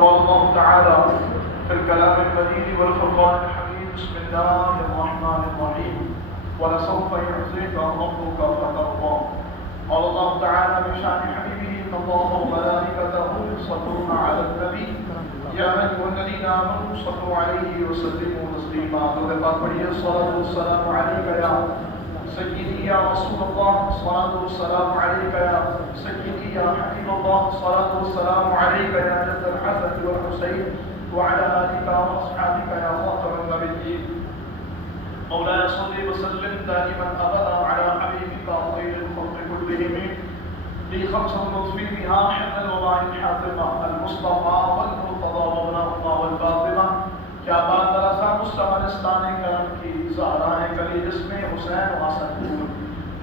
قال الله تعالى في الكلام المجيد والفرقان الحميد بسم الله الرحمن الرحيم ولسوف يعطيك ربك فترضى. قال الله تعالى بشان حبيبه ان الله وملائكته يصلون على النبي يا ايها الذين امنوا صلوا عليه وسلموا تسليما. الصلاه والسلام عليك يا سيدي يا رسول الله، الصلاة والسلام عليك يا سيدي يا حبيب الله، الصلاة والسلام عليك يا جد الحسن والحسين وعلى آلك وأصحابك يا خاتم النبيين. مولاي صل وسلم دائما أبدا على حبيبك خير الخلق كلهم لي خمسة لطفي بها حمل الوضع الحاتمة المصطفى والمرتضى وابنهما والفاطمة. کیا بات درسا مستمرستان کرم کی زہرائے کلی جسم حسین و حسن پور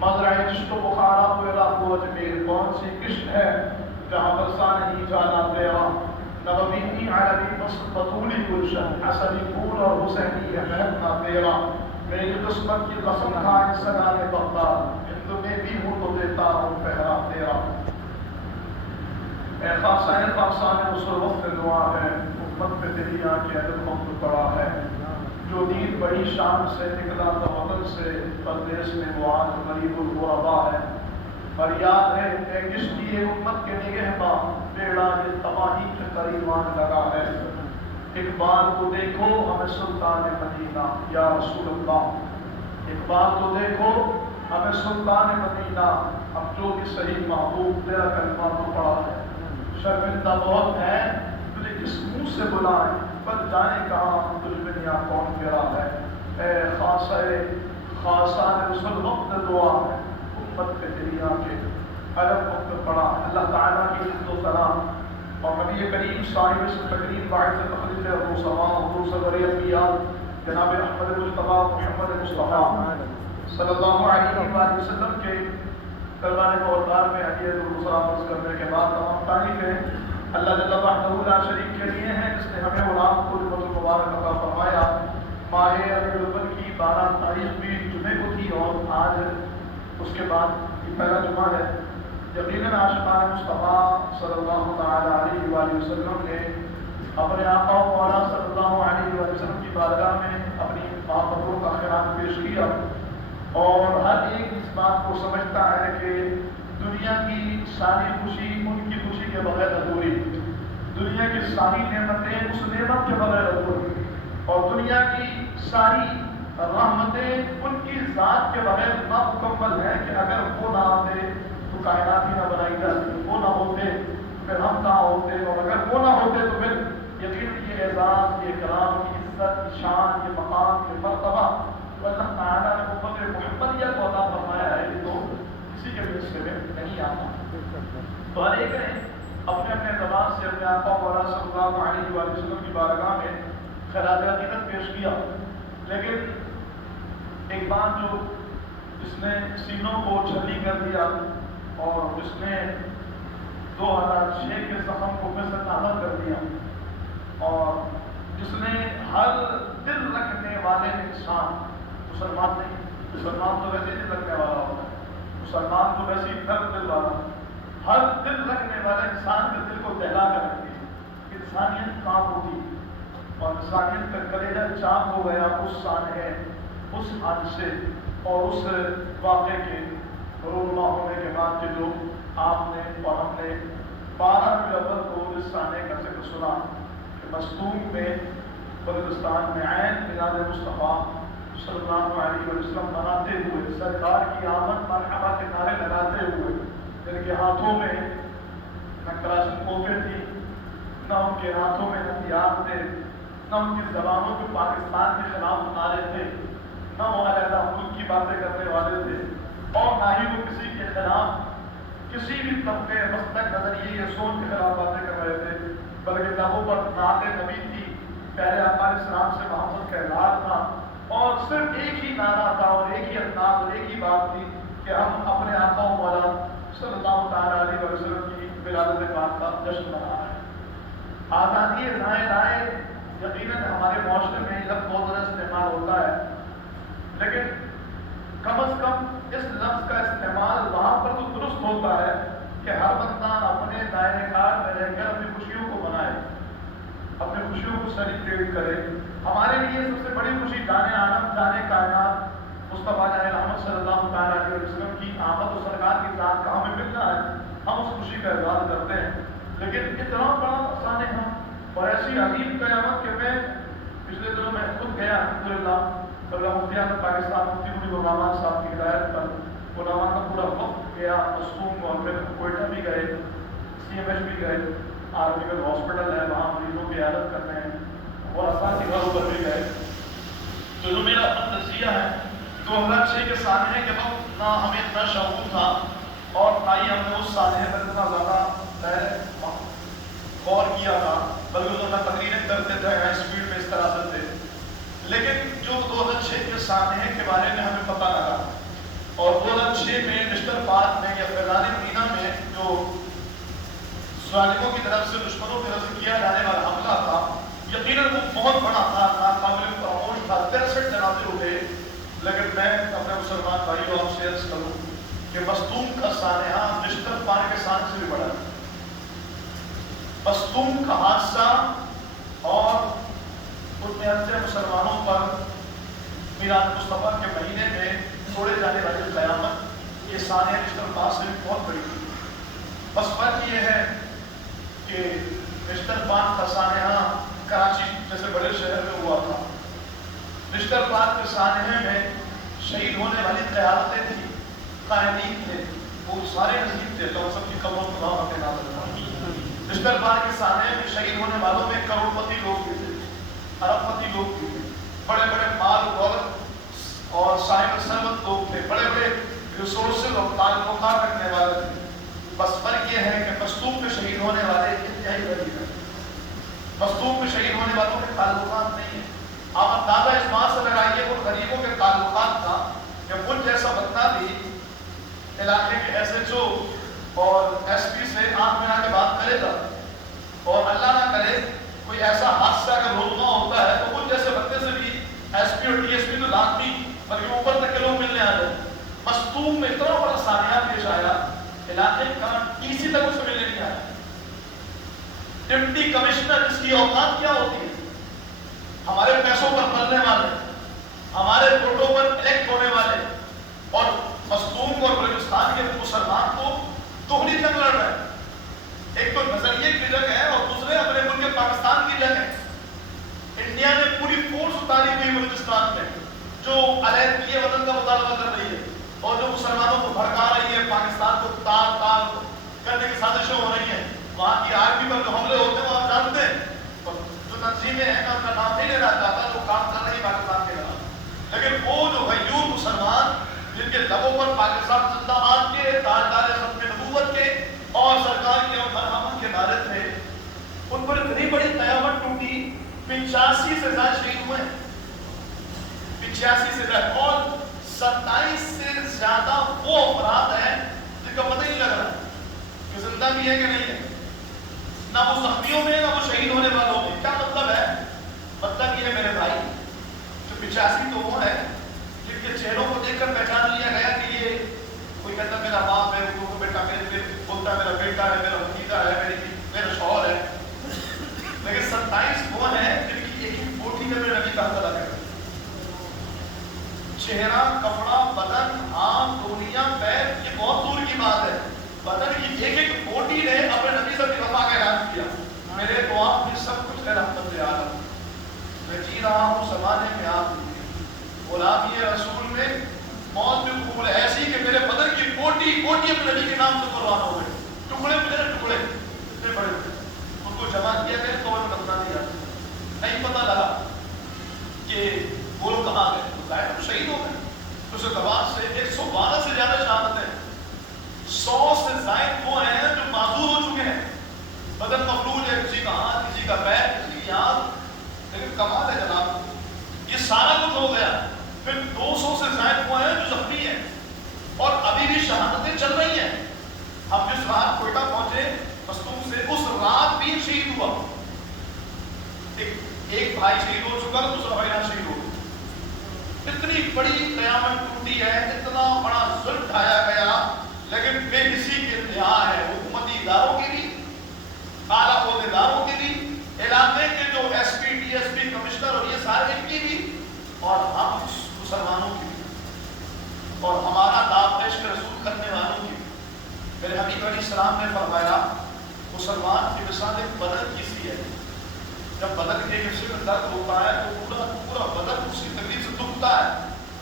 مزرع چشت و بخارا ہوئے کو اجمیر کون سی کشت ہے جہاں برسا نہیں جانا تیرا نبوی عربی بطولی گلشن حسنی پور اور حسینی محنہ تیرا. میری قسمت کی قسم کھائے سگانے بغداد ہندو میں بھی ہوں تو دیتا ہوں پہرا تیرا. اے خاصان رسول وقت دعا ہے امت پہ تیری آنکھ عدد وقت پڑا ہے. جو دین بڑی شان سے نکلا تھا وطن سے پردیس میں وہ آج غریب الغربا ہے. اور یاد ہے اے کشتی امت کے نگہباں بیڑا یہ تباہی کے قریبان لگا ہے. اقبال کو دیکھو ہمیں سلطان مدینہ یا رسول اللہ، اقبال کو دیکھو ہمیں سلطان مدینہ. اب جو بھی صحیح محبوب تیرا کلمہ تو پڑا ہے. شرمندہ بہت ہے تجھے کس منہ سے بلائیں پر جانے کہاں تجھ میں یا کون گرا ہے. اے خاصان رسول وقت دعا ہے امت پہ تیری آنکھیں علم وقت پڑا. اللہ تعالیٰ کی حمد و ثنا اور نبی کریم صاحب اس تقریم باعث تخلیق ابو سما حضور صدر انبیاء جناب احمد مصطفیٰ محمد مصطفیٰ صلی اللہ علیہ وآلہ وسلم کے دربار مولدار میں عقیدت الرسول فرض کرنے کے بعد تمام تعریفیں اللہ جل وحدہ لا شریک کے لیے ہیں جس نے ہمیں غلام کو رحمت المبارک عطا فرمایا. ماہ ربیع الاول کی 12 تاریخ بھی جمعے کو تھی اور آج اس کے بعد یہ پہلا جمعہ ہے. یقیناً عاشقان مصطفیٰ صلی اللہ تعالی علیہ وآلہ وسلم نے اپنے آقا و مولا صلی اللہ علیہ وآلہ وسلم کی بارگاہ میں اپنی محبتوں کا خیرات پیش کیا. اور ہر ایک اس بات کو سمجھتا ہے کہ دنیا کی ساری خوشی ان کی خوشی کے بغیر ادھوری، دنیا کی ساری نعمتیں اس نعمت کے بغیر ادھوری، اور دنیا کی ساری رحمتیں ان کی ذات کے بغیر نامکمل ہیں کہ اگر وہ نہ آتے تو کائنات ہی نہ بنائی جاتی. وہ نہ ہوتے پھر ہم کہاں ہوتے، اور اگر وہ نہ ہوتے تو پھر یقین یہ اعزاز، یہ کرام، یہ عزت، یہ شان، یہ مقام، یہ مرتبہ اللہ تعالیٰ نے امت محمدیہ کو عطا فرمایا ہے یہ تو کسی کے بھی حصے میں نہیں آتا. تو ہر ایک نے اپنے اپنے زبان سے اپنے آقا مولا صلی اللہ علیہ وآلہ وسلم کی بارگاہ میں خراج عقیدت پیش کیا. لیکن ایک بات جو جس نے سینوں کو چھلی کر دیا اور جس نے 2006 کے زخم کو پھر سے تازہ کر دیا اور جس نے ہر دل رکھنے والے انسان، مسلمان نہیں، مسلمان تو ویسے دل رکھنے والا ہوتا ہے، مسلمان تو ویسے ہی دل والا، ہر دل رکھنے والے انسان کے دل کو دہلا کر رکھتی ہے. انسانیت کام ہوتی اور انسانیت کا کلیجہ چاک ہو گیا اس سانحے، اس حادثے اور اس واقعے کے رونما ہونے کے بعد کہ جو آپ نے اور ہم نے 12 ربیع الاول کو اس سانحے کا ذکر سنا کہ مستونگ میں بلوچستان میں عین میلاد مصطفیٰ صلی اللہ علیہ وسلم مناتے ہوئے سرکار کی آمد مرحبا کے نعرے لگاتے ہوئے جن کے ہاتھوں میں نہ کلاشن کوفے تھی، نہ ان کے ہاتھوں میں ہتھیار تھے، نہ ان کی زبانوں کے پاکستان کے خلاف نعرے تھے، نہ وہ علیحدہ ملک کی باتیں کرنے والے تھے، اور نہ ہی وہ کسی کے خلاف کسی بھی طبقے مسلک نظریے یا سوچ کے خلاف باتیں کر رہے تھے، بلکہ لبوں پر نعت نبی تھی، پہلے آقا علیہ السلام سے محبت کا اظہار تھا، اور صرف ایک ہی نعرہ تھا اور ایک ہی انداز اور ایک ہی بات تھی کہ ہم اپنے آقا و مولا صلی اللہ تعالیٰ علیہ وسلم کی ولادت پاک کا جشن منا رہے ہیں. آزادی دائیں دائیں یقیناً ہمارے معاشرے میں یہ لفظ بہت زیادہ استعمال ہوتا ہے، لیکن کم از کم اس لفظ کا استعمال وہاں پر تو درست ہوتا ہے کہ ہر بندہ اپنے دائرے کار میں رہ کر اپنی خوشیوں کو منائے. خوشیوں کو سیلیبریٹ کرے. ہمارے لیے سب سے بڑی خوشی جانے عالم جانے کائنات مصطفیٰ جان محمد صلی اللہ تعالیٰ علیہ وسلم کی آمد و سرکار کی ذات کا ہمیں ملنا ہے. ہم اس خوشی کا اظہار کرتے ہیں. لیکن اتنا بڑا سانحہ اور ایسی عظیم قیامت کہ میں پچھلے دنوں میں خود گیا الحمدللہ مفتی اعظم پاکستان مفتی مجیب الرحمان صاحب کی ہدایت پر علماء کا پورا وقت گیا مصوم اور پھر کوئٹہ بھی گئے, سی ایم ایچ بھی گئے, آرمی کا ہاسپٹل ہے وہاں مریضوں کی عیادت کرنے ہیں, اور اساسی گھروں پر بھی گئے. تو جو میرا اپنا نظریہ ہے 2006 کے سانحے کے وقت نہ ہمیں اتنا شعور تھا اور نہ ہی ہم نے اس سانحے پر اتنا زیادہ غور کیا تھا, بلکہ میں تقریریں کرتے تھے ہائی اسپیڈ میں اس طرح سے تھے. لیکن جو 2006 کے سانحے کے بارے میں ہمیں پتہ لگا اور 2006 میں ڈسٹر پارک میں یا فیضان مدینہ میں جو ظالموں کی طرف سے دشمنوں کی طرف سے کیا جانے والا حملہ تھا, یقیناً وہ بہت بڑا تھا, ناقابل فراموش تھا. 63 جنازے اٹھے. لیکن میں اپنے مسلمان بھائیوں آپ سے عرض کروں کہ مستوم کا سانحہ ڈسٹر پارک کے سانحے سے بھی بڑا ہے. مستوم کا حادثہ اور اتنے اچھے مسلمانوں پر میلاد مصطفیٰ کے مہینے میں چھوڑے جانے والی قیامت یہ سانحہ ڈسٹر پارک سے بھی بہت بڑی تھی. بس فرق یہ ہے کہ ڈسٹر پارک کا سانحہ کراچی جیسے بڑے شہر میں ہوا تھا. ڈسٹر پارک کے سانحے میں شہید ہونے والی قیادتیں تھیں, قائدین تھے, وہ سارے نصیب تھے. تو سب کی قبروں کو وہاں پہ نازل ہوا. ڈسٹر پارک کے سانحے میں شہید ہونے والوں میں کروڑ پتی لوگ بھی تھے, ارب پتی لوگ بھی تھے, بڑے بڑے مال و دولت اور صاحب ثروت لوگ تھے, بڑے بڑے ریسورسز اور تعلقات رکھنے والے تھے. بس فرق یہ ہے کہ مستوم میں شہید ہونے والے انتہائی غریب ہیں. مستوم میں شہید ہونے والوں کے تعلقات نہیں ہیں. آپ اندازہ اس بات سے لگائیے ان غریبوں کے تعلقات کا کہ مجھ جیسا بندہ بھی علاقے کے ایس ایچ او اور ایس پی سے آنکھ میں آ کے بات کرے گا, اور اللہ نہ کرے کوئی ایسا حادثہ اگر رونما ہوتا ہے تو مجھ جیسے بندے سے بھی ایس پی اور ڈی ایس پی تو لازمی بلکہ اوپر تک کے لوگ ملنے آ جائیں. مستوم میں اتنا بڑا سانحہ پیش آیا, علاقے کا ڈی سی تک اسے ملنے نہیں آیا. ڈپٹی کمشنر اس کی اوقات کیا ہوتی ہے؟ ہمارے پیسوں پر پلنے والے, ہمارے ووٹوں پر الیکٹ ہونے والے, اور مظلوم اور بلوچستان کے مسلمان کو دوہری جنگ لڑ رہے ہیں. ایک تو نظریے کی جنگ ہے اور دوسرے اپنے ملک پاکستان کی جنگ ہے. انڈیا نے پوری فورس اتاری ہوئی بلوچستان میں جو علیحدگی وطن کا مطالبہ کر رہی ہے اور جو مسلمانوں کو بھڑکا رہی ہے, پاکستان کو تار تار کرنے کی سازشیں ہو رہی ہیں. وہاں کی آرمی پر جو حملے ہوتے ہیں وہ آپ جانتے ہیں. جو تنظیمیں ہیں میں ان کا نام نہیں لینا چاہتا, جو کام کر رہی پاکستان کے خلاف, لیکن وہ جو غیور مسلمان جن کے لبوں پر پاکستان زندہ باد کے, تاجدار ختم نبوت کے اور سرکار کے اور مرحمت کے نعرے تھے, ان پر اتنی بڑی قیامت ٹوٹی. 85 سے زائد شہید ہوئے, 85 سے زائد, اور 27 سے زیادہ وہ افراد ہیں جن کا پتہ ہی نہیں لگ رہا کہ زندہ بھی ہے کہ نہیں ہے, نہ وہ زخمیوں میں نہ وہ شہید ہونے والوں میں. کیا مطلب ہے؟ مطلب یہ ہے میرے بھائی, جو 85 تو وہ ہے جن کے چہروں کو دیکھ کر پہچان لیا گیا کہ یہ کوئی کہتا میرا باپ ہے, وہ بیٹا میرے بولتا میرا بیٹا ہے, میرا بھتیجا ہے, میرا شوہر ہے. لیکن 27 وہ ہیں جن کی ایک ہی فوٹی میں میرے نبی کا حق ادا کرتا. چہرہ, کپڑا, بدن, آنکھ, دنیا, پیر, یہ بہت دور کی بات ہے. بدن کی ایک ایک بوٹی نے اپنے نبی سے وفا کا اعلان کیا. میرے تو آپ میں سب کچھ ہے رحمت عالم, میں جی رہا ہوں زمانے میں آپ غلامی رسول میں موت بھی قبول ہے ایسی کہ میرے بدن کی بوٹی بوٹی اپنے نبی کے نام سے قربان ہو گئے. ٹکڑے میرے ٹکڑے اتنے بڑے, ان کو جمع کیا گیا تو ان کو بتا دیا, نہیں پتہ لگا کہ وہ لوگ کہاں گئے. ظاہر شہید ہو گئے. اس اعتبار سے 112 سے زیادہ شہادتیں, 100 سے زائد وہ ہیں جو معذور ہو چکے ہیں. بدن مفلوج ہے, کسی کا ہاتھ, کسی کا پیر, کسی کی آنکھ, لیکن کمال ہے جناب یہ سارا کچھ ہو گیا. پھر 200 سے زائد وہ ہیں جو زخمی ہیں اور ابھی بھی شہادتیں چل رہی ہیں. ہم جس رات کوئٹہ پہنچے مستوم سے, اس رات بھی شہید ہوا. ایک بھائی شہید ہو چکا, دوسرا بھائی نہ شہید ہو. اتنی بڑی قیامت ٹوٹی ہے, اتنا بڑا ظلم ڈھایا گیا, لیکن بے حسی کی انتہا ہے. حکومتی اداروں کی بھی, اعلیٰ عہدیداروں کی بھی, علاقے کے جو ایس جب بدن کے ایک حصے میں درد ہوتا ہے تو پورا بدن اس کی تکلیف سے دکھتا ہے،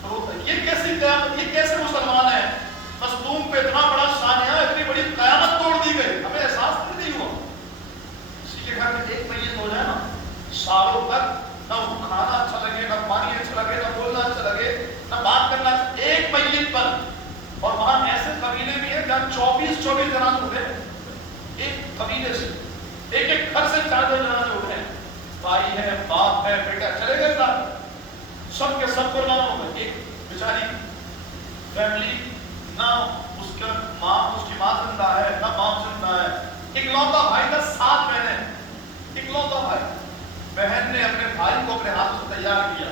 تو یہ کیسی قیامت، یہ کیسے مسلمان ہے؟ مظلوم پہ اتنا بڑا سانحہ، اتنی بڑی قیامت توڑ دی گئی، ہمیں احساس نہیں ہوا۔ کسی کے گھر میں ایک میت ہو جائے نا، سالوں تک نہ کھانا اچھا لگے، نہ پانی اچھا لگے، نہ بولنا اچھا لگے، نہ بات کرنا اچھا، ایک میت پر۔ اور وہاں ایسے قبیلے بھی ہیں جہاں 24 جنازے اٹھے، ایک قبیلے سے، ایک گھر سے 4 جنازے اٹھے، بھائی ہے، باپ ہے، بیٹا، چلے گئے سب کے سب قربان ہو گئے۔ ایک بیچاری فیملی، نہ اس کی ماں زندہ ہے، نہ باپ زندہ ہے، اکلوتا بھائی تھا، 7 بہنیں، اکلوتا بھائی۔ بہن نے اپنے بھائی کو اپنے ہاتھ سے تیار کیا،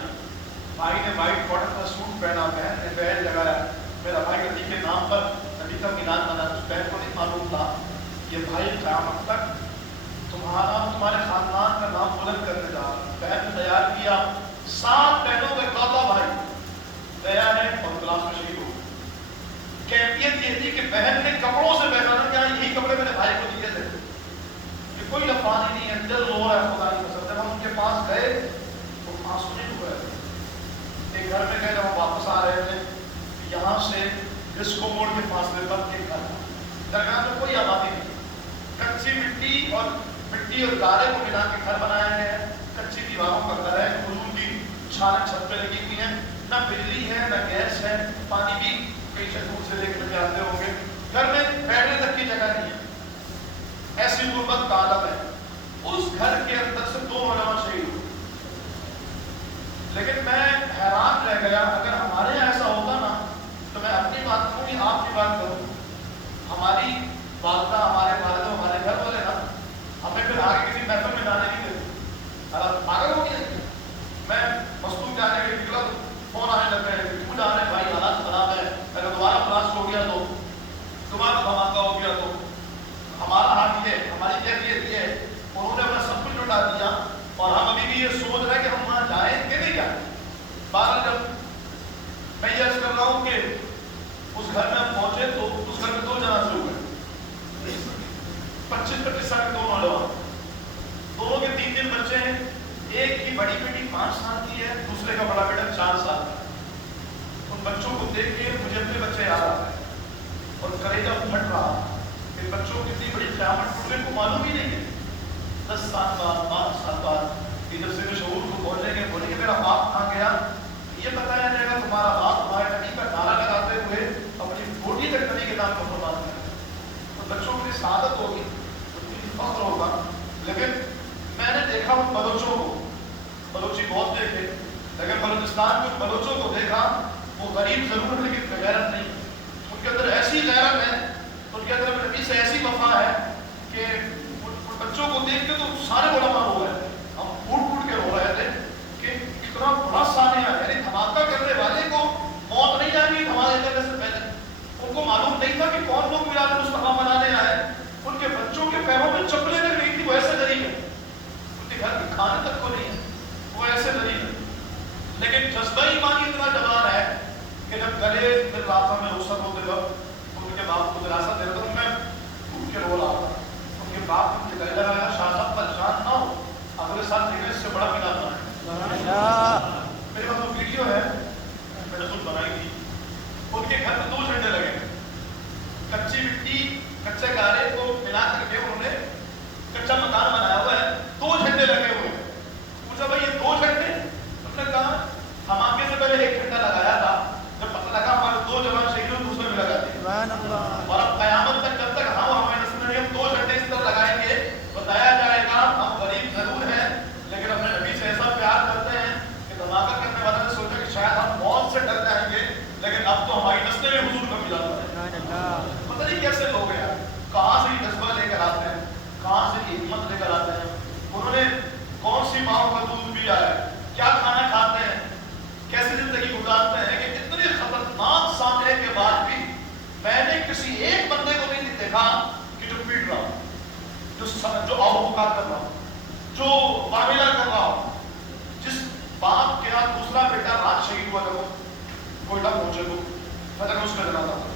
بھائی نے وائٹ کاٹن کا سوٹ پہنا، بہن نے بیل لگایا، میرا بھائی نبی کے نام پر نبی کا میلاد منایا۔ اس بہن کو نہیں معلوم تھا یہ بھائی قیامت تک تمہارے خاندان کا نام بلند کرنے جا رہا ہے۔ بہن نے تیار کیا، 7 بہنوں کا اکلوتا بھائی تیار ہے اور کلاس میں شہید ہو۔ کیفیت یہ تھی کہ بہن نے کپڑوں سے پہچانا کہ یہی کپڑے میرے بھائی کو دیے تھے، کہ کوئی لفظ نہیں ہے، دل رو رہا ہے خدا کی قسم۔ جب ہم ان کے پاس گئے تو آنسو نہیں ڈوب رہے تھے۔ ایک گھر میں گئے، جب ہم واپس آ رہے تھے، یہاں سے ڈسکو موڑ کے فاصلے پر ایک گھر تھا، درگاہ میں کوئی آبادی نہیں، کچی مٹی اور گارے کو ملا کے گھر بنائے گئے ہیں، کچی دیواروں کا گھر ہے، کھجور کی چھالیں چھت پہ لگی ہوئی ہیں، نہ بجلی ہے، نہ گیس ہے، پانی بھی کئی سے دور سے لے کر جاتے ہوں گے، گھر میں بیٹھنے تک کی جگہ نہیں ہے، ایسی غربت کا عالم ہے۔ اس گھر کے اندر سے 2 نوجوان شہید ہوئے۔ لیکن میں حیران رہ گیا، اگر ہمارے یہاں ایسا ہوتا نا تو میں اپنی بات کروں کہ آپ کی بات کروں، ہماری والدہ، ہمارے والد، ہمارے گھر والے نا ہمیں پھر آگے کسی محفل میں جانے نہیں دیتے، پاگل ہو گیا۔ میں مصروف جانے کے نکلا تو فون آنے لگ گئے، کیوں جا رہے ہیں بھائی، حالات خراب ہے، اگر دوبارہ بلاسٹ ہو گیا تو، دوبارہ دھماکہ ہو گیا تو، ہمارا حال یہ، ہماری کیفیت یہ ہے، انہوں نے اپنا سب کچھ لوٹا دیا اور ہم ابھی بھی یہ سوچ رہے ہیں کہ ہم وہاں جائیں کہ نہیں جائیں۔ بہرحال جب میں یہ عرض کر رہا ہوں کہ اس گھر میں ہم پہنچے تو اس گھر میں 2 جنازے ہوئے، 25 سال کے 2 نوجوان، دونوں کے 3 بچے ہیں، ایک کی بڑی بیٹی 5 سال کی ہے، دوسرے کا بڑا بیٹا 4 سال کا۔ ان بچوں کو دیکھ کے مجھے اپنے بچے یاد آتے ہیں اور کلیجہ پھٹ رہا، ان بچوں کی اتنی بڑی قیامت ٹوٹنے کو معلوم ہی نہیں ہے۔ 10 سال بعد، 5 سال بعد جب سے شعور کو پہنچیں گے، بولیں گے میرا باپ کہاں گیا، یہ بتایا جائے گا تمہارا باپ تمہارے نبی کا نعرہ لگاتے ہوئے اپنی بوٹی تک نبی کے نام کو فرمان کرے گا، اور بچوں کی سعادت ہوگی، فخر ہوگا۔ لیکن میں نے دیکھا ان بلوچوں کو، بلوچی بہت دیکھے، لیکن بلوچستان میں بلوچوں کو دیکھا، وہ غریب ضرور ہے لیکن غیرت نہیں، ان کے اندر ایسی غیرت ہے، ان کے اندر نبی سے ایسی وفا ہے کہ ان بچوں کو دیکھ کے تو سارے علماء ہو گئے تھے، ہم پھوٹ کے رو رہے تھے کہ اتنا بڑا سانحہ، یعنی دھماکہ کرنے والے کو موت نہیں جائے گی دھماکہ کرنے سے پہلے۔ ان کو معلوم نہیں تھا کہ کون لوگ میلاد مصطفیٰ منانے آئے، ان کے بچوں کے پیروں میں چپلیں تک نہیں تھی، وہ ایسے ڈری ہے، ان کے گھر کے کھانے تک کو نہیں ہے، وہ ایسے ڈری ہے۔ لیکن جذبہ ایمانی اتنا جوان ہے کہ جب گلے دل راتوں میں رخصت ہوتے وقت ان کے باپ کو دلاسا دیتا ہوں، میں ٹوٹ کے رو رہا تھا۔ ان کے باپ نے مجھے گلے لگایا، شاہ صاحب پریشان نہ ہو، اگلے سال دیکھیں اس سے بڑا میلاد بنائیں۔ میرے پاس وہ ویڈیو ہے، میں نے خود بنائی تھی۔ ان کے گھر میں 2 جھنڈے لگے، کچی مٹی، کچے گارے کو ملا کر کے انہوں نے کچا مکان بنایا ہوا ہے، 2 جھنڈے لگے ہوئے ہیں۔ پوچھا بھائی یہ 2 جھنڈے؟ انہوں نے کہا ہم آگے سے پہلے 1 جھنڈا لگایا تھا، جب پتہ لگا ہمارے 2 جوان شہید ہوئے، دوسرے میں لگا دیا، اور اب قیامت تک جب تک ہم ہمارے نسل میں 2 جھنڈے اس طرح لگائیں گے، بتایا جائے گا ہم غریب ضرور ہیں لیکن اپنے نبی سے ایسا پیار کرتے ہیں کہ دھماکہ کرنے والے نے سوچا کہ شاید ہم موت سے ڈر جائیں گے، لیکن اب تو ہماری نسلیں میں حضور کا ملاد ہے۔ پتہ نہیں کیسے لوگ ہیں، کہاں سے یہ جذبہ لے کر آتے ہیں، کہاں سے یہ ہمت لے کر آتے ہیں، انہوں نے کون سی ماؤں کا دودھ پیا ہے، کیا کھانا کھاتے ہیں، کیسی زندگی گزارتے ہیں کہ اتنے خطرناک سامنے کے بعد بھی میں نے کسی ایک بندے کو نہیں دیکھا کہ جو پیٹ رہا ہو، جو اوقات کر رہا ہو، جو معاملہ کر رہا ہو۔ جس باپ کے ہاتھ دوسرا بیٹا رات شہید ہوا جب کوئٹہ پہنچے تو فجر میں اس کا جنازہ تھا،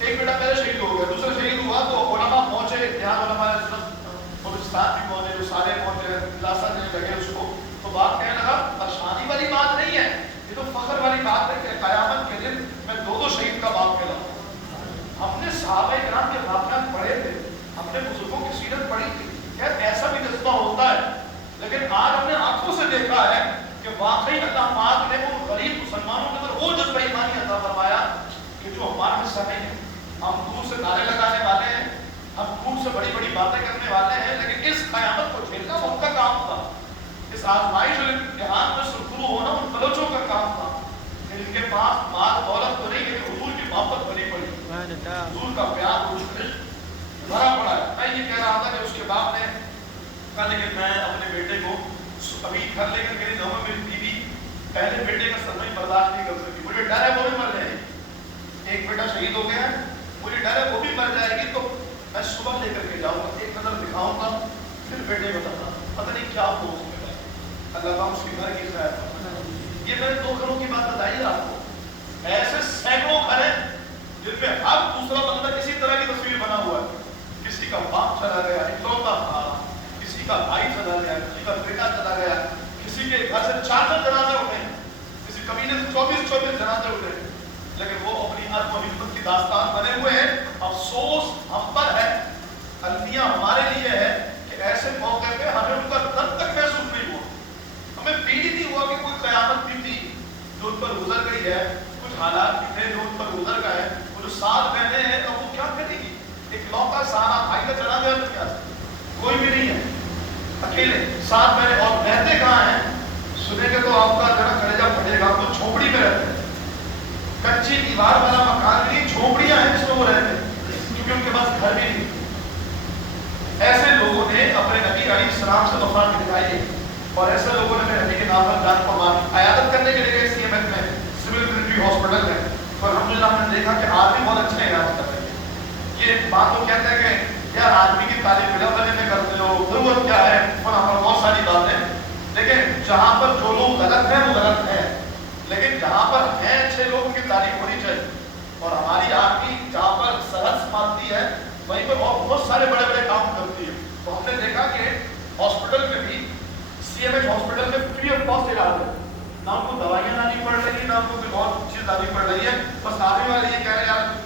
ایک بیٹا پہلے شہید ہو گیا، دوسرا شہید ہوا تو علماء پہنچے، یہاں علماء استاد بھی پہنچے، جو سارے پہنچے، خلاصہ دینے لگے اس کو، تو بات کہنے لگا پریشانی والی بات نہیں ہے، یہ تو فخر والی بات ہے کہ قیامت کے دن میں دو شہید کا باپ کہلاؤں۔ ہم نے صحابہ کرام کے واقعات پڑھے تھے، ہم نے بزرگوں کی سیرت پڑھی تھی، کہ ایسا بھی جذبہ ہوتا ہے، لیکن آج ہم نے آنکھوں سے دیکھا ہے کہ واقعی اللہ پاک نے ان غریب مسلمانوں کے اندر وہ جذبہ ایمانی عطا فرمایا کہ جو ہمارا حصہ نہیں ہے۔ ہم دور سے نعرے لگانے والے ہیں، ہم دور سے بڑی بڑی باتیں کرنے والے ہیں، لیکن اس قیامت کو جھیلنا ان کا کام تھا، اس آزمائش اور امتحان میں سرخرو ہونا ان بلوچوں کا کام تھا۔ ان کے پاس مال دولت تو نہیں، لیکن حضور کی محبت بنی پڑی، حضور کا پیار بھرا پڑا ہے۔ میں یہ کہہ رہا تھا کہ اس کے باپ نے کہا لیکن میں اپنے بیٹے کو ابھی گھر لے کر میری نویں میری بیوی پہلے بیٹے کا صدمہ برداشت نہیں کر سکتی، مجھے ڈر ہے وہ بھی مر جائے گی، ایک بیٹا شہید ہو گیا ہے، مجھے ڈر ہے وہ بھی مر جائے گی، تو میں صبح لے کر کے جاؤں گا، ایک نظر دکھاؤں گا، پھر بیٹے کو بتانا پتہ نہیں کیا ہو اس میں، اللہ تعالیٰ اس کے گھر کی خیر۔ یہ میں نے دو گھروں کی بات بتائی آپ کو، ایسے سینکڑوں گھر ہیں جن میں ہر دوسرا بندہ کسی طرح کی تصویر بنا ہوا ہے، کسی کا باپ چلا گیا اکلوتا تھا، کسی کا بھائی چلا گیا، کسی کا بیٹا چلا گیا، کسی کے گھر سے 4 جنازے اٹھے، کسی قبیلے سے 24 جنازے اٹھے، لیکن وہ اپنی عزم و ہمت کی داستان بنے ہوئے ہیں۔ افسوس ہم پر ہے، المیہ ہمارے لیے ہے کہ ایسے موقع پہ ہمیں ان کا درد تک محسوس نہیں ہوا، ہمیں فیل ہی نہیں ہوا کہ کوئی قیامت بھی تھی جو ان پر گزر گئی ہے، کچھ حالات بھی تھے جو ان پر گزر گئے، وہ جو ساتھ بہنیں ہیں اب وہ کیا کرے گی؟ ایک لوتا سہارا بھائی کا چلا گیا تو کیا، کوئی بھی نہیں ہے، اکیلے ساتھ بہنیں، اور رہتے کہاں ہیں؟ سنیں گے تو آپ کا ذرا کلیجہ پھٹے گا، وہ جھوپڑی میں رہتے ہیں، کچی دیوار والا مکان نہیں، جھوپڑیاں ہیں جس میں وہ رہتے ہیں، کیونکہ ان کے پاس گھر بھی نہیں۔ ایسے لوگوں نے اپنے نبی علیہ السلام سے نفرت دکھائی ہے، اور ایسے لوگوں نے نبی کے نام پر جان فرمانی، عیادت کرنے کے لیے گئے سی ایم ایچ میں، سول ملٹری ہاسپٹل میں، تو الحمدللہ ہم نے دیکھا کہ آدمی بہت اچھے علاج کر رہے ہیں۔ یہ بات تو کہتے ہیں کہ یار آدمی کی تعلیم علم بنے میں کرتے ہو، ضرورت کیا ہے، وہاں پر بہت ساری باتیں، لیکن جہاں پر جو لوگ غلط ہیں وہ غلط ہیں، لیکن جہاں پر ہیں اچھے لوگ ان کی تعلیم ہونی چاہیے، اور ہماری آدمی جہاں پر سرحد سماتی ہے وہیں پر بہت سارے بڑے بڑے کام کرتی ہے۔ تو ہم نے دیکھا کہ ہاسپٹل میں بھی سی ایم ایچ ہاسپٹل میں فری آف کاسٹ علاج ہے، نہ ان کو دوائیاں لانی پڑ رہی ہیں، نہ ان کو کوئی اور چیز لانی پڑ رہی ہے، بس آنے والے یہ کہہ رہے ہیں یار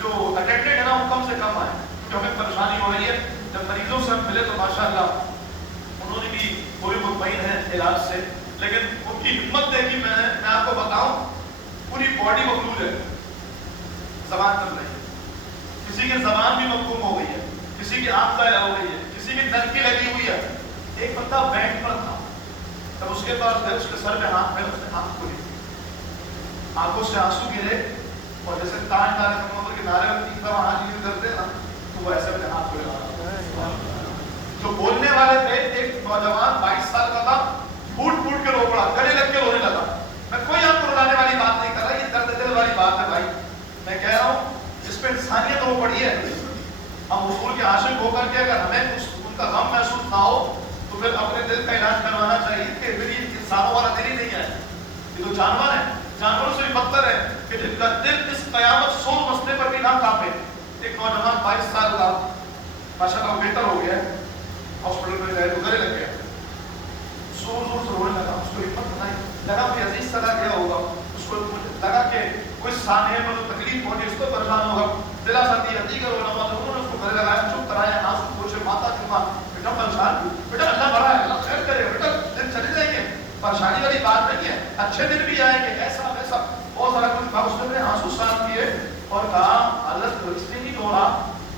جو اٹینڈنٹ ہے نا وہ کم سے کم آئے، کیونکہ ہمیں پریشانی ہو رہی ہے۔ جب مریضوں سے ہم ملے تو ماشاءاللہ انہوں نے بھی پوری مطمئن ہیں علاج سے، لیکن ان کی ہمت دیکھی میں آپ کو بتاؤں، پوری باڈی مفلوج ہے، زبان چل رہی ہے، کسی کی زبان بھی مفہوم ہو گئی ہے، کسی کی آنکھ ضائع ہو گئی ہے، کسی کی نلکی لگی ہوئی ہے۔ ایک بندہ بیڈ پر تھا، جب اس کے پاس گئے اس کے سر میں ہاتھ پھیرا، اس نے آنکھ کھولی، آنکھوں سے آنسو گرے، اور جیسے تاج نعرے محمد کے نعرے میں 3 دفعہ ہاتھ نیچے کرتے ہیں نا، تو وہ ایسے اپنے ہاتھ کھولے رہا۔ جو بولنے والے تھے ایک نوجوان 22 سال کا تھا، پھوٹ پھوٹ کے رو پڑا، گلے لگ کے رونے لگا۔ میں کوئی آپ کو رلانے والی بات نہیں کر رہا، یہ درد دل والی بات ہے بھائی، میں کہہ رہا ہوں جس پہ انسانیت رو پڑی ہے۔ ہم حضور کے عاشق ہو کر کے اگر ہمیں ان کا غم محسوس نہ ہو تو پھر اپنے دل کا علاج کروانا چاہیے کہ پھر یہ انسانوں والا دل ہی نہیں ہے، یہ تو جانور ہے، جانوروں سے بھی بدتر ہے کہ جن کا دل اس قیامت سوچ مسئلے پر بھی نہ کانپے۔ ایک نوجوان 22 سال کا ماشاءاللہ بہتر ہو گیا، ہاسپٹل میں گئے تو گلے لگ گیا، زور زور سے رونے لگا، اس کو ہمت بنائی، لگا کوئی عزیز چلا گیا ہوگا، اس کو لگا کہ کوئی سانحے میں جو تکلیف پہنچی اس کو پریشان ہوگا، دلا ساتھی دیگر علماء انہوں نے اس کو گلے لگایا، چپ کرایا، ناس کو پوچھے، ماتا چوما، بیٹا پریشان، بیٹا اللہ بڑا ہے، اللہ خیر کرے، بیٹا دن چلے جائیں گے، پریشانی والی بات نہیں ہے، اچھے دن بھی آئیں گے، ایسا ویسا بہت سارا کچھ کہا۔ اس نے آنسو صاف کیے اور کہا حضرت اس نے نہیں توڑا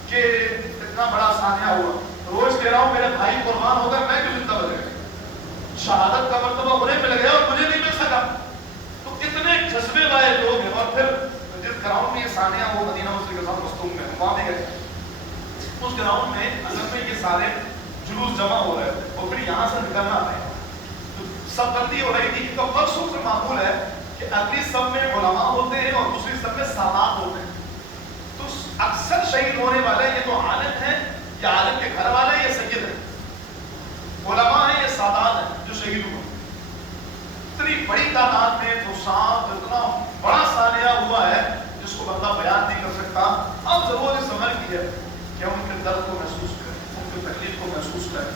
کہ اتنا بڑا سانحہ ہوا، روز کہہ رہا ہوں میرے بھائی قربان ہو کر میں کیوں زندہ بچ گیا، شہادت کا مرتبہ انہیں مل گیا اور مجھے نہیں مل سکا۔ تو اتنے جذبے والے لوگ ہیں، اور پھر جس گراؤنڈ میں یہ سانحہ وہ مدینہ مسجد کے ساتھ مستوم میں وہاں بھی گئے، اس گراؤنڈ میں اصل میں یہ سارے جلوس جمع ہو رہے تھے، اور پھر یہاں سے نکلنا ہے تو سب بندی ہو رہی تھی، تو پرسوں سے معمول ہے کہ اگلی سب میں علماء ہوتے ہیں اور دوسری سب میں سادات ہوتے ہیں، تو اکثر شہید ہونے والے یہ تو عالم ہیں یا عالم کے گھر والے یا سید ہیں، علماء ہیں یا سادات ہیں جو شہید ہوئے۔ اتنی بڑی تعداد میں نقصان، اتنا بڑا سانحہ ہوا ہے جس کو بندہ بیان نہیں کر سکتا۔ اب ضرورت اس عمل کی ہے کہ ان کے درد کو محسوس کریں، ان کی تکلیف کو محسوس کریں.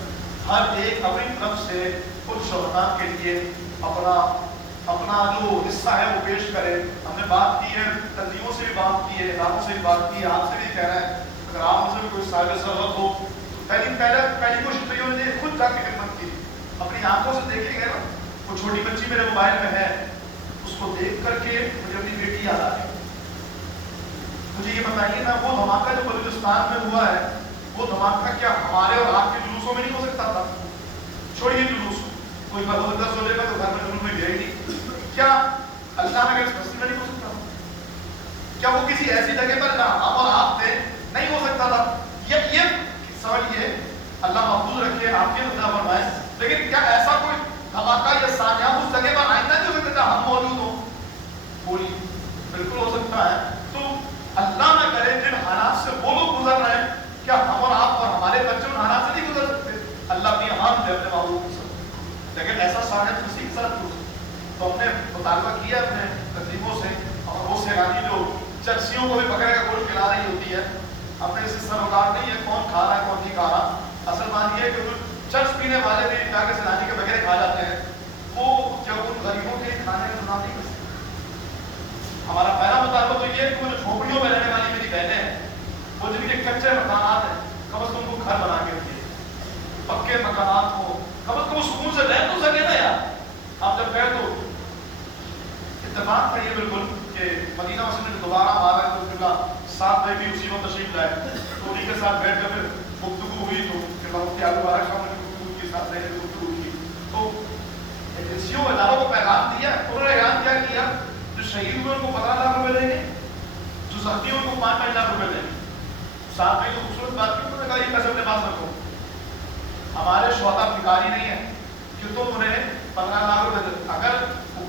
ہر ایک اپنی طرف سے ان شہداء کے لیے اپنا جو حصہ ہے وہ پیش کرے. ہم نے بات کی ہے، تنظیموں سے بھی بات کی ہے، اداروں سے بھی بات کی ہے، آپ سے بھی کہہ رہے ہیں اگر آپ میں سے بھی کوئی صاحب ضرورت ہو تو پہلی کوشش تو یہ ہونی چاہیے خود جا کے خدمت کی. اپنی آنکھوں سے دیکھیں گے نا، وہ چھوٹی بچی میرے موبائل میں ہے، اس کو دیکھ کر کے مجھے اپنی بیٹی یاد آ گئی. مجھے یہ بتائیے نا، وہ دھماکہ جو بلوچستان میں ہوا ہے، وہ دھماکہ کیا ہمارے اور آپ کے جلوسوں میں نہیں ہو سکتا تھا؟ چھوڑیے جلوس، کوئی بہت دس ہو جائے گا تو گھر میں جلوس میں گیا ہی نہیں. کیا اللہ میں بستی میں نہیں ہو سکتا؟ کیا وہ کسی ایسی جگہ پر جہاں ہم اور آپ تھے نہیں ہو سکتا تھا؟ یہ سوال یہ اللہ محفوظ رکھے، آپ کی رضا فرمائے، لیکن کیا ایسا کوئی دھماکہ یا سانحہ اس جگہ پر آئندہ نہیں ہو سکتا جہاں ہم موجود ہوں؟ بولیے، بالکل ہو سکتا ہے. تو اللہ نہ کرے جن حالات سے وہ لوگ گزر رہے ہیں، کیا ہم اور آپ اور ہمارے بچے ان حالات سے نہیں گزر سکتے؟ اللہ اپنی امان دے اپنے معبود کی سب، لیکن ایسا سانحہ کسی کے ساتھ ہو. تو ہم نے مطالبہ کیا اپنے تنظیموں سے، اور وہ سیلانی جو چرسیوں کو بھی بکرے کا گوشت کھلا رہی ہوتی ہے، ہم نے اس سے سروکار نہیں ہے کون کھا رہا ہے کون نہیں کھا رہا. اصل بات یہ ہے کہ جو چرس پینے والے بھی جا کے سیلانی کے بکرے کھا جاتے ہیں، وہ جب ان غریبوں کے کھانے کا انتظام نہیں کر سکتے. ہمارا پہلا مطالبہ تو یہ ہے کہ وہ جو جھوپڑیوں میں رہنے والی میری بہنیں ہیں، وہ جن کے کچے مکانات ہیں، کم از کم کو گھر بنا کے دیے، پکے مکانات ہو، کم از کم سکون سے رہ تو سکے نا یار. آپ جب گئے تو اتفاق تھا یہ بالکل کہ مدینہ مسجد میں دوبارہ ہمارا جو ساتھ میں بھی اسی وقت تشریف لائے، تو انہیں کے ساتھ بیٹھ کر پھر گفتگو ہوئی. تو مفتی عبد البارک صاحب نے گفتگو کے ساتھ رہنے کی گفتگو کی، تو ایجنسیوں اداروں کو پیغام دیا. انہوں نے اعلان کیا کیا جو شہید ہوئے ان کو 15 لاکھ روپے دیں گے، جو زخمی ہوئے ان کو 5-5 لاکھ روپے دیں گے. ساتھ میں جو خوبصورت بات کی انہوں نے کہا یہ پیسے اپنے پاس رکھو، ہمارے شہداء بھکاری نہیں ہے کہ تم انہیں 15 لاکھ روپے دے. اگر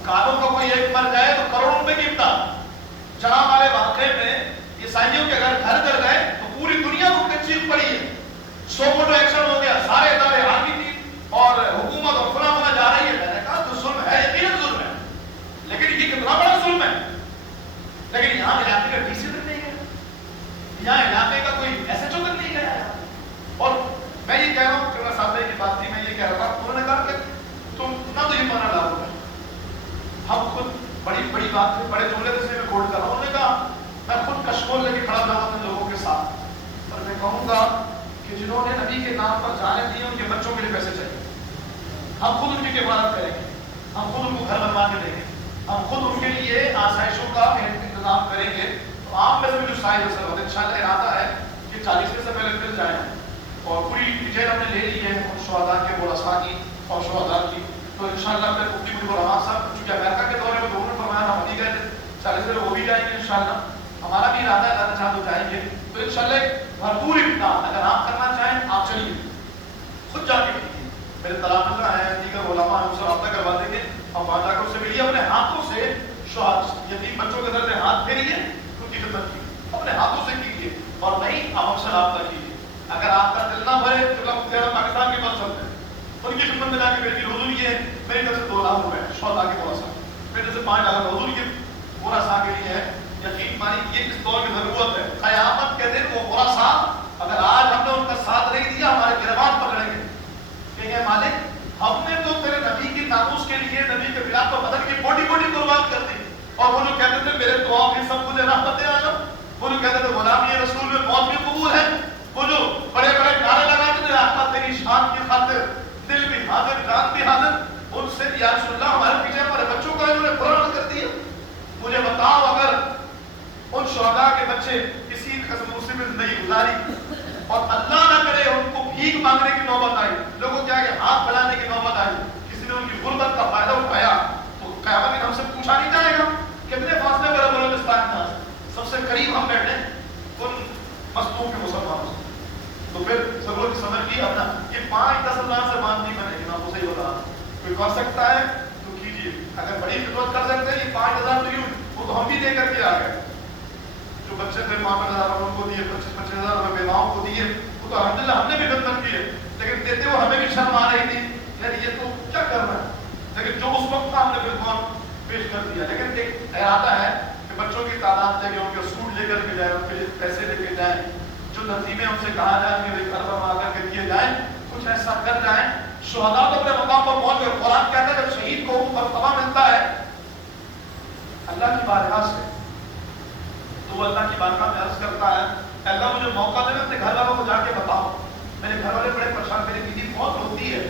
کاروں کا کوئی ایک مر جائے تو کروڑوں روپے کی امداد. جہاں والے واقعے میں عیسائیوں کے اگر گھر جل گئے تو پوری دنیا کو چیخ پڑی ہے، 100 فوٹو ایکشن ہو گیا، سارے ادارے آگے تھی اور حکومت اور فلاں فلاں جا رہی ہے. میں نے کہا تو ظلم ہے، یقیناً ظلم ہے، لیکن یہ کتنا بڑا ظلم ہے. لیکن یہاں علاقے کا ڈی سی تک نہیں گیا، یہاں علاقے کا کوئی ایس ایچ او تک نہیں گیا. اور میں یہ کہہ رہا ہوں کہ صاحب کی بات تھی، میں یہ کہہ رہا تھا، انہوں نے کہا کہ تم نہ تو یہ 15 لاکھ روپے، ہم خود بڑی بڑی بات ہے، بڑے جملے سے میں کوٹ کر رہا ہوں. انہوں نے کہا میں خود کشکول لے کے کھڑا جاؤں اپنے لوگوں کے ساتھ، اور میں کہوں گا کہ جنہوں نے نبی کے نام پر جانیں دی ان کے بچوں کے لیے پیسے چاہیے، ہم خود ان کی عبادت کریں گے، ہم خود ان کو گھر بنوا کے دیں گے، ہم خود ان کے لیے آسائشوں کا انتظام کریں گے. تو آپ میں سے جو شاید اثر ہوتے ان شاء اللہ ارادہ ہے کہ 40 سے پہلے پھر جائیں، اور پوری ڈیٹیل ہم نے لے لی ہے ان شہداء کے ورثاء کی اور شہداء کی. تو انشاءاللہ پھر مفتی مجیب الرحمان صاحب چونکہ امریکہ کے دورے میں دونوں نے فرمایا ہم نہیں گئے تھے، 40 سے وہ بھی جائیں گے انشاءاللہ. ہمارا بھی ارادہ ہے اللہ چاہے تو جائیں گے. تو انشاءاللہ بھرپور امداد اگر آپ کرنا چاہیں آپ چلیے خود جا کے کیجیے. میرے تلامذہ ہیں، دیگر علماء ہم سے رابطہ کروا دیں گے، ہم وہاں جا کر اس سے ملیے، اپنے ہاتھوں سے یتیم بچوں کے درد ہاتھ پھیریے، ان کی خدمت کیجیے، اپنے ہاتھوں سے کیجیے، اور نہیں آپ ہم سے رابطہ کیجیے. اگر آپ کا دل نہ بھرے تو پاکستان کے پاس چلتے ہیں، ان کی خدمت میں جا کے بیٹی حضور یہ میری طرف سے 2 لاکھ روپے شہداء کے ورثاء، میری طرف سے 5 لاکھ حضور یہ ورثاء کے لیے ہے. یقین مانی یہ اس دور کی ضرورت ہے. قیامت کے دن وہ ورثاء اگر آج ہم نے ان کا ساتھ نہیں دیا ہمارے گربان پکڑیں گے، کہیں مالک ہم نے تو تیرے نبی کی ناموس کے لیے نبی کے خلاف تو بدن کی بوٹی بوٹی قربان کر دی. اور وہ جو کہتے تھے میرے دعاؤں کی سب مجھے رحمت عالم، وہ جو کہتے تھے غلامی رسول میں موت بھی قبول ہے، وہ جو بڑے بڑے نعرے لگاتے تھے آقا تیری شان کی خاطر دل بھی حاضر جان بھی حاضر، ان سے یا رسول اللہ ہمارے پیچھے ہمارے بچوں کا انہوں نے برا کر دیا. مجھے بتاؤ اگر ان شہداء کے بچے کسی قسم مصیبت زندگی گزاری اور اللہ نہ کرے ان کو بھیک مانگنے کی نوبت آئی، لوگوں کیا کہ ہاتھ پھیلانے کی نوبت آئی، کسی نے ان کی غربت کا فائدہ اٹھایا، تو قیامت میں ہم سے پوچھا نہیں جائے گا کتنے فاصلے پر بلوچستان کا سب سے قریب ہم بیٹھے ان مظلوم کے مسلمانوں سے. تو پھر ضرورت کی سمجھ کی اپنا یہ 5-10 ہزار سے بات نہیں بنے گی. میں آپ کو صحیح بتا رہا ہوں، کوئی کر سکتا ہے تو کیجیے، اگر بڑی خدمت کر سکتے ہیں یہ 5,000 تو یوں وہ تو ہم بھی دے کر کے آ گئے. جو بچے تھے 5,000 ان کو دیے، 25,000 روپے بیواؤں کو دیے، وہ تو الحمدللہ ہم نے بھی خدمت کی ہے، لیکن دیتے ہوئے ہمیں بھی شرم آ رہی تھی یار یہ تو کیا کر رہا ہے. لیکن جو اس وقت تھا ہم نے بالکل پیش کر دیا. لیکن ایک ارادہ ہے کہ بچوں کی تعداد لے کے ان کے سوٹ لے کر کے جائیں، ان کے لیے پیسے لے کے جائیں. جو تنظیمیں ان سے کہا جائے کہ گھر پر آ کر کے دیے جائیں، کچھ ایسا کر جائیں. شہداء تو اپنے مقام پر پہنچ گئے. قرآن کہتا ہے جب شہید کو مرتبہ ملتا ہے اللہ کی بارگاہ سے تو وہ اللہ کی بارگاہ میں عرض کرتا ہے اللہ مجھے موقع دے, اپنے گھر والوں کو جا کے بتاؤ, میرے گھر والے بڑے پریشان, میری بیوی بہت روتی ہے,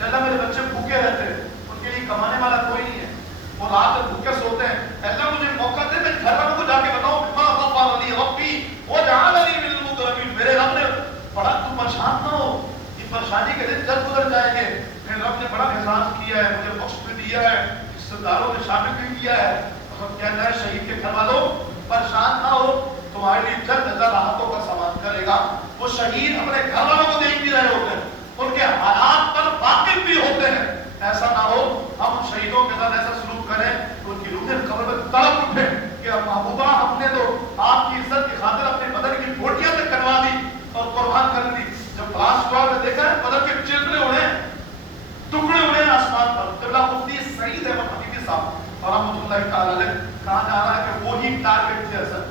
اللہ میرے بچے بھوکے رہتے ہیں, ان کے لیے کمانے والا کوئی نہیں ہے, وہ رات میں بھوکے سوتے ہیں, اللہ مجھے موقع دے, میں گھر والوں کو جا کے بتاؤں بما غفر لی ربی وجعلنی من المکرمین, میرے رب نے بڑا, تم پریشان نہ ہو, یہ پریشانی کے دن جلد گزر جائیں گے, میرے رب نے بڑا احسان کیا ہے, مجھے بخش بھی دیا ہے, رشتہ داروں میں شامل بھی کیا ہے. کہتا ہے شہید کے گھر والوں پریشان نہ ہو, تمہارے لیے جلد اللہ راحتوں کا سامان کرے گا. وہ شہید اپنے گھر والوں کو دیکھ بھی رہے ہوتے ہیں, ان کے حالات پر واقف بھی ہوتے ہیں. ایسا نہ ہو ہم ان شہیدوں کے ساتھ ایسا سلوک کریں کہ ان کی روحیں قبر میں تڑپ اٹھے کہ محبوبہ ہم نے تو آپ کی عزت کی خاطر اپنے بدن کی بوٹیاں تک کٹوا دی اور قربان کر دی. جب فلاش ہوا میں دیکھا ہے بدن کے چلنے اڑے, ٹکڑے اڑے آسمان پر. قبلہ مفتی سعید احمد حبیبی صاحب رحمۃ اللہ تعالی علیہ کہا جا رہا ہے کہ وہی ٹارگٹ تھے اصل.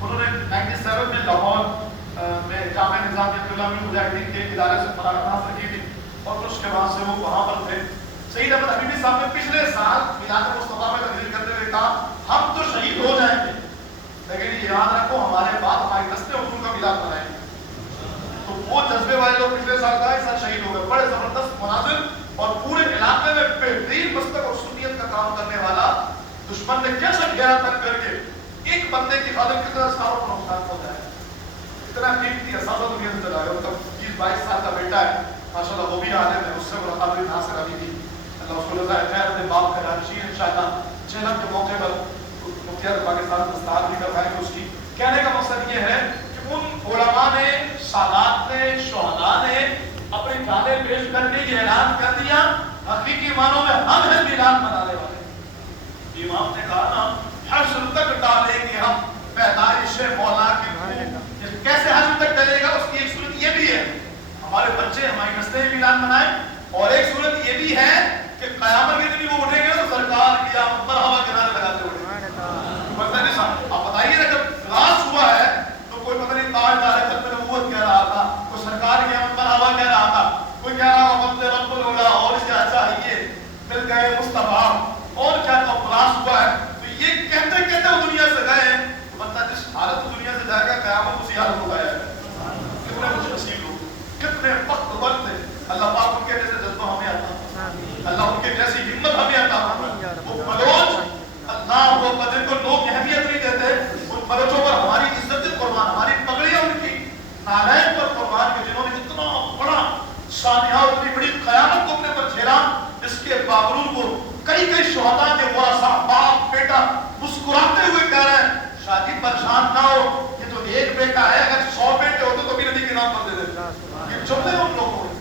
انہوں نے 97 میں لاہور میں جامع نظامیہ طلبہ میں مجاہدین کے ادارے سے فراغت حاصل کی تھی اور اس کے بعد سے وہ وہاں پر تھے. سعید احمد حبیبی صاحب نے پچھلے سال میلاد مصطفیٰ میں تقریر کرتے ہوئے کہا ہم تو شہید ہو جائیں گے لیکن یاد رکھو ہمارے بعد ہماری نسلیں حضور کا میلاد منائیں گے. تو وہ جذبے والے لوگ پچھلے سال کا ایک ساتھ شہید ہو گئے. بڑے زبردست مناظر اور پورے علاقے میں بہترین مستق اور سنیت کا کام کرنے والا, دشمن نے کیسا گھیرا تنگ کر کے ایک بندے کی خاطر کتنا ساروں کو نقصان پہنچایا ہے. اتنا قیمتی اثاثہ دنیا سے چلا گیا. ان کا 20-22 سال کا بیٹا ہے ماشاءاللہ, وہ بھی عالم ہے, اس سے ملاقات ہوئی ناصر علی کی, اللہ اس کو جزائے خیر اپنے باپ کا جانشین انشاءاللہ. جہلم کے موقع پر مفتی پاکستان دستار بھی کروائیں گے. اس کی کہنے کا مقصد یہ ہے کہ ان علماء نے, سادات نے, شہداء نے اپنی جانیں پیش کر کے یہ اعلان کر دیا حقیقی معنوں میں ہم ہیں میلاد منانے والے. امام نے کہا نا حشر تک ڈالیں گے ہم پیدائش مولا کی دھوم. کیسے حشر تک ڈلے گا, اس کی ایک صورت یہ بھی ہے ہمارے بچے ہماری نسلیں میلاد منائیں, اور ایک صورت یہ بھی ہے کہ قیامت کے دن وہ اٹھیں گے تو سرکار کی آمد مرحبا کے نعرے لگاتے اٹھیں گے. پتہ نہیں صاحب آپ بتائیے نا, جب راز ہوا ہے تو کوئی پتہ نہیں تاجدار ختم نبوت کہہ رہا تھا, کوئی سرکار کی آمد مرحبا کہہ رہا تھا, کوئی کہہ رہا وقت رب العلا اور اس کا چاہیے مل گئے مصطفیٰ, اور کیا راز ہوا ہے. تو یہ کہتے کہتے وہ دنیا سے گئے, بندہ جس حالت میں دنیا سے جائے گا قیامت اسی حالت کو گیا ہے. کتنے خوش نصیب لوگ, کتنے وقت وقت ہے. اللہ پاک ان کے جیسے جذبہ ہمیں عطا, اللہ ان کے جیسی ہمت ہمیں عطا. وہ بلوچ اللہ وہ بدر کو لوگ اہمیت نہیں دیتے, ان بلوچوں پر ہماری عزت قربان, ہماری پگڑیاں ان کی نالین پر قربان کے جنہوں نے اتنا بڑا سانحہ اور اتنی بڑی قیامت کو اپنے پر جھیلا. اس کے باوجود وہ کئی شہداء کے ورثہ باپ بیٹا مسکراتے ہوئے کہہ رہے ہیں شادی پریشان نہ ہو, یہ تو ایک بیٹا ہے, اگر 100 بیٹے ہوتے تو بھی نبی کے نام پر دے دیتے. یہ جملے ان لوگوں کے,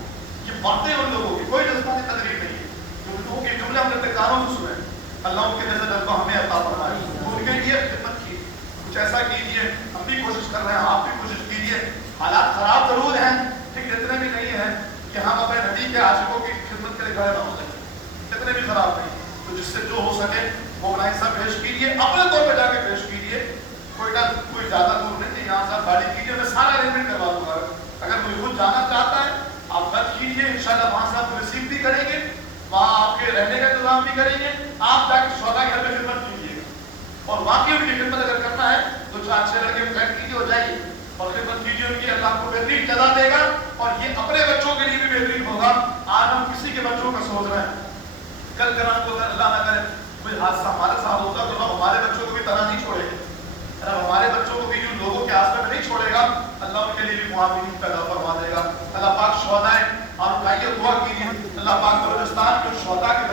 یہ باتیں ان لوگوں کی, کوئی جذباتی تقریر نہیں ہے. جو لوگوں کے جملے ہم نے کانوں میں سنے, اللہ ان کے جیسا جذبہ ہمیں عطا فرمائے. ان کے لیے خدمت کی, کچھ ایسا کیجیے, ہم بھی کوشش کر رہے ہیں, آپ بھی کوشش کیجیے. حالات خراب ضرور ہیں لیکن اتنے بھی نہیں ہیں کہ ہم اپنے نبی کے عاشقوں کی خدمت کے لیے کھڑے نہ ہو سکیں, اتنے بھی خراب نہیں. تو جس سے جو ہو سکے موبائل سا پیش کیجیے, اپنے طور پہ جا کے پیش کیجیے. کوئی زیادہ دور نہیں کہ یہاں سے گاڑی کیجیے, میں سارا ارینجمنٹ کروا دوں گا. اگر کوئی خود جانا چاہتا ہے آپ خط کیجیے, انشاءاللہ وہاں سے آپ ریسیو بھی کریں گے, وہاں آپ کے رہنے کا انتظام بھی کریں گے. آپ جا کے شہداء کے گھر میں خدمت کیجیے گا, اور واقعی ان کی خدمت اگر کرنا ہے تو 4-6 لڑکے فلیکٹ کیجیے اور جائیے اور خدمت کیجیے ان کی. اللہ آپ کو بہترین جزا دے گا, اور یہ اپنے بچوں کے لیے بھی بہترین ہوگا. آج ہم کسی کے بچوں کا سوچ رہے ہیں, کل کر کو اگر اللہ نہ کرے کوئی حادثہ ہمارے ساتھ ہوگا تو ہم ہمارے بچوں کو بھی طرح نہیں چھوڑیں گے. اگر ہمارے بچوں کو بھی ان لوگوں کے آسرے میں نہیں چھوڑے گا, اللہ ان کے لیے بھی معاونین پیدا فرما دے گا. اللہ پاک شہداء اور آئیے دعا کیجیے, اللہ پاک بلوچستان کے شہداء کے